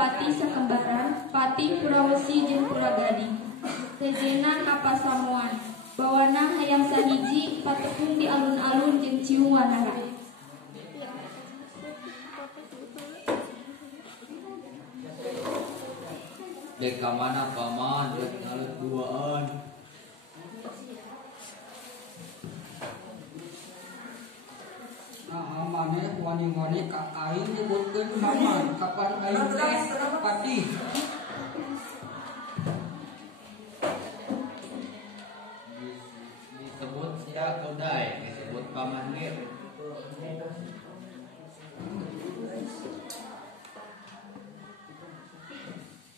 pati sakembaran, Pati Purawesi jeung Puragadi. Sejena kapasamuan, bawana hayam sahiji patepung di alun-alun jeung ciung wanara. Dek kamana paman, dek ngalut duaan. Nah, maneh wani-wani ka aing nyebutkeun paman, kapan aing teh pati. Disebut sia kodai, disebut paman ge.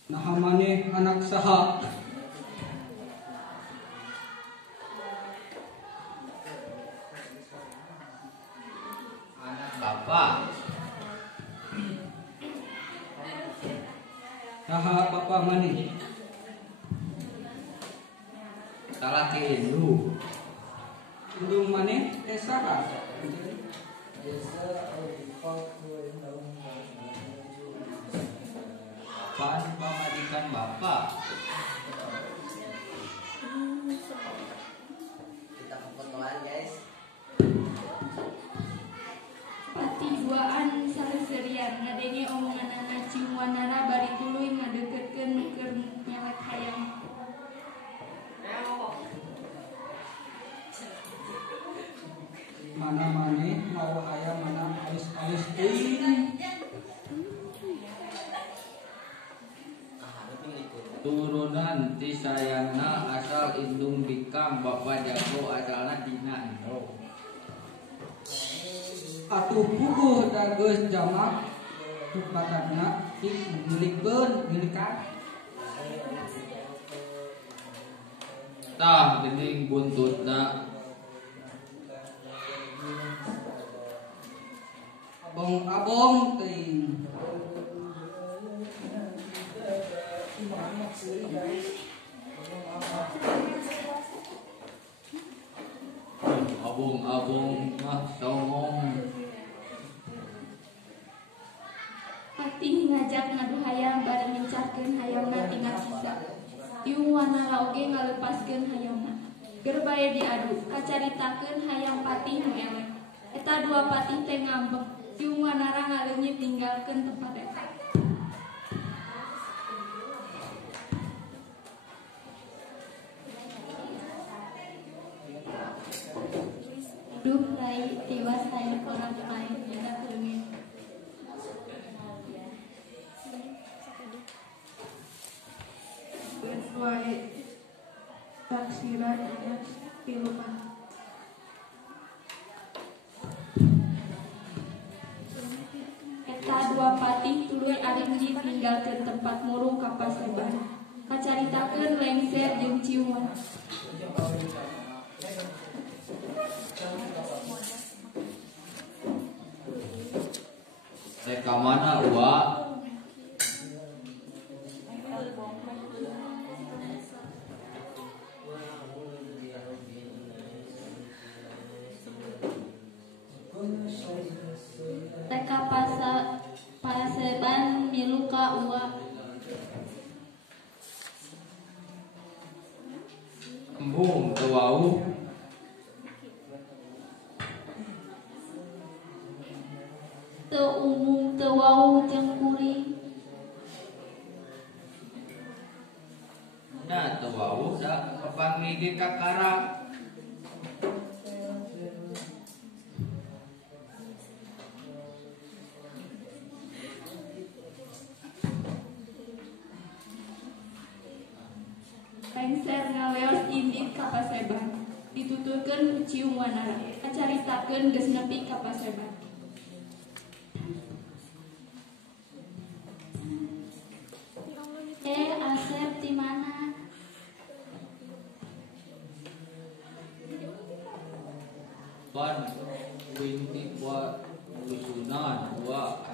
Nah, maneh anak saha? Bapak, Saha bapak maneh? salah ke Indu. Indung maneh teh saha? Pan pamajikan bapak. Kita fotoan guys. Pati duaan sareserian ngadenge omonganana ciung wanara bari tuluy ngadeukeutkeun keur nyelek hayam. Mana maneh mau aya mana alus-alus teuing. Turunan ti sayangna asal indung dikam bapak jago asalna dina Indo. Atuh puguh da geus jamak tupatana milikkeun milikan. Tah geuning buntutna Abong-abong teuing. abung-abung mah songong. Pati ngajak ngadu hayam bari ngencarkeun hayamna tinggal sisa. Iung wanara oge ngalepaskeun hayamna. Keur bae diadu, kacaritakeun hayam pati nu elek. Eta dua pati teh ngambek. Iung wanara ngaleungit tinggalkeun tempat eta. Duh rai tiwas hayam orang lain tidak leungit. Wae taksiran aya pilukan. Eta dua patih tuluy aringjit ninggalkeun tempat murung ka Paseban. Kacaritakeun lengser jeung ciuman. Reka mana uak? Teka Paseban milu ka uak. Embung teu wau. Teu umum teu wau jeung kuring. Nya teu wau da kapanggih ge kakara. Lengser ngaleos indit ka Paseban. Dituturkeun ku ciung wanara. Kacaritakeun geus nepi ka Paseban. Asep di mana? Ban winti wa lusunan wa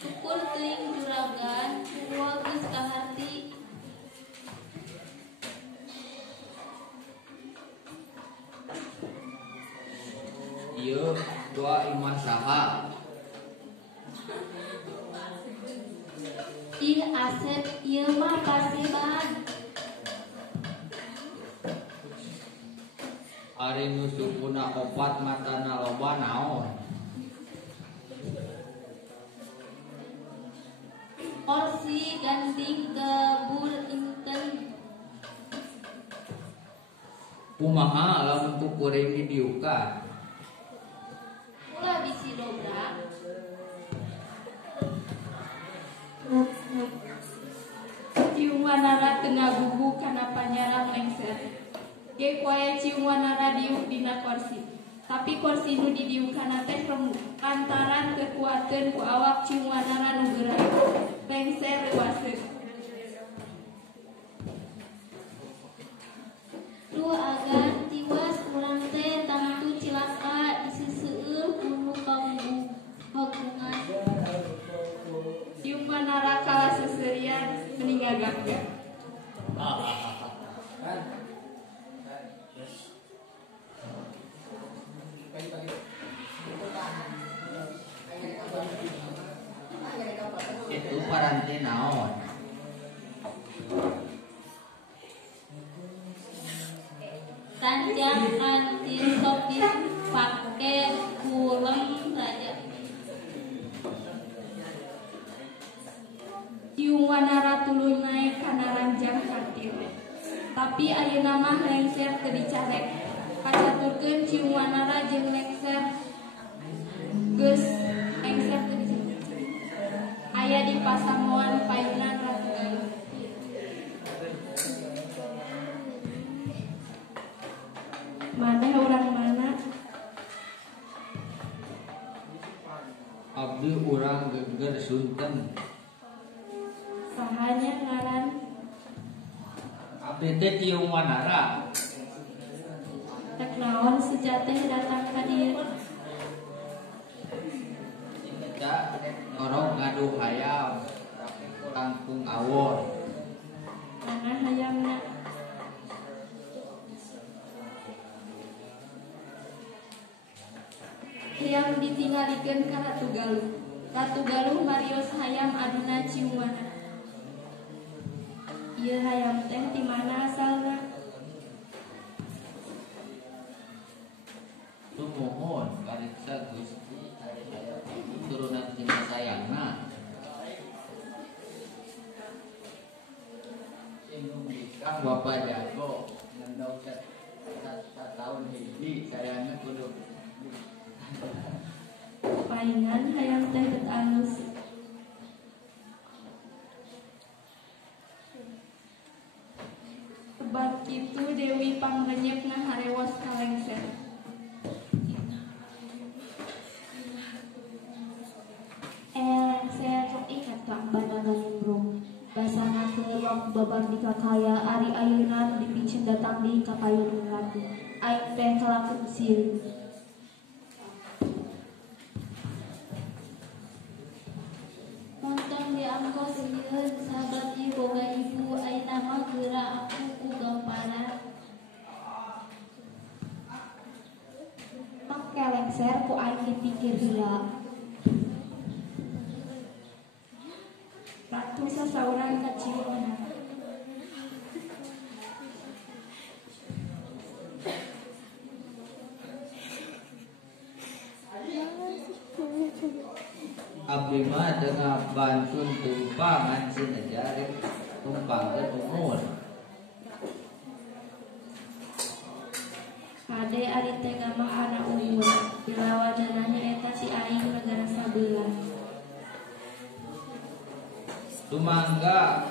Ukur teuing juragan, uwa geus kaharti. Ieu dua imah saha? Ih Asep, ieu mah pasiban. Ari nu sukuna opat matana loba naon? Orsi ganding gebur inten. Kumaha lamun kukuring didiukan? Ulah bisi dobrak. Cium wanara tengah gugu kana panyarang lengser. Ge kuaya cium wanara diuk dina kursi. Tapi kursi nu didiukana teh remuk lantaran kekuatan ku awak cium wanara nu gerak. Lengser leuwaseun. Lu agan tiwas urang teh tangtu cilaka diseuseul ku kamu hagungan. Cium wanara kala seserian meninggal gagah. Itu paranti naon? Ranjang anti sok dipake kulem raja. Cium wanara tuluy naik kana ranjang kantil. Tapi ayeuna mah lengser teu dicarek. Kacaturkeun cium wanara jeung lengser geus lengser teu dicarek. Aya di pasamuan payunan Ratu Galuh. Maneh urang mana? Abdi urang geger Sunten. Sahanya ngaran Abdi teh cium wanara. tek naon sejateh datang ka dieu. Kita ngorong ngadu hayam kampung awon. Mana hayamna? Hayam ditinggalikeun ka Ratu Galuh. Ratu Galuh marios hayam aduna ciuman. Ieu hayam teh di mana asalna? Tumuhun kariksa Gusti turunan tina sayangna. Indung bikang Bapak Jago ngendong tahun hiji sayangna kudu Paingan hayam teh bet alus. Sebab kitu Dewi Pangrenyep ngaharewas ka lengser. Lengser ikat Pak Banaga nimbrung. Basana kelok babar di kakaya ari ayeuna dipicen datang di kakayun ratu. Aing teh kalakeun sieun. Montong diangkos sieun sahabat ieu boga ibu ayeuna mah geura aku ku gamparan. Make lengser ku aing dipikir heula. Ratu sasaurang kaciuman. Abdi mah dengan bantun tumpangan sinajari tumpangkeun umur. Kade ari teh gamah anak umur. Bilawadanana eta si aing negara sabelah. Tumangga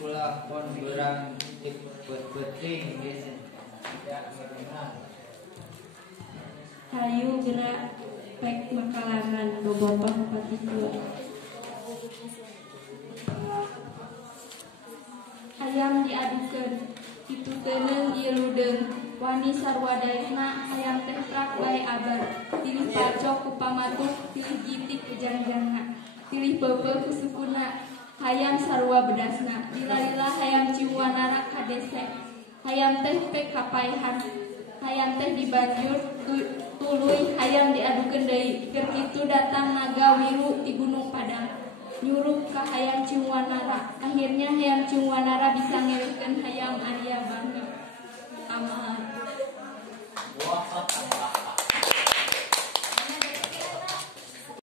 ulah pon berang peting geus Hayu gerak pek makalangan bobotoh pati dua. Hayam diadukeun kitu teuneng ieu ludeung wani sarua daekna hayam teh prak bae abar pilih pacok ku pamatuk pilih gitik ku jangjangna pilih beubeu ku sukuna hayam sarua bedasna lila-lila hayam ciuwanara kadese hayam teh pek kapaihan hayam teh di banjur tuluy hayang diadukeun deui. Keur kitu datang naga wiru di Gunung Padang. Nyuruh ka hayam Ciung Wanara. Akhirnya hayam Ciung Wanara bisa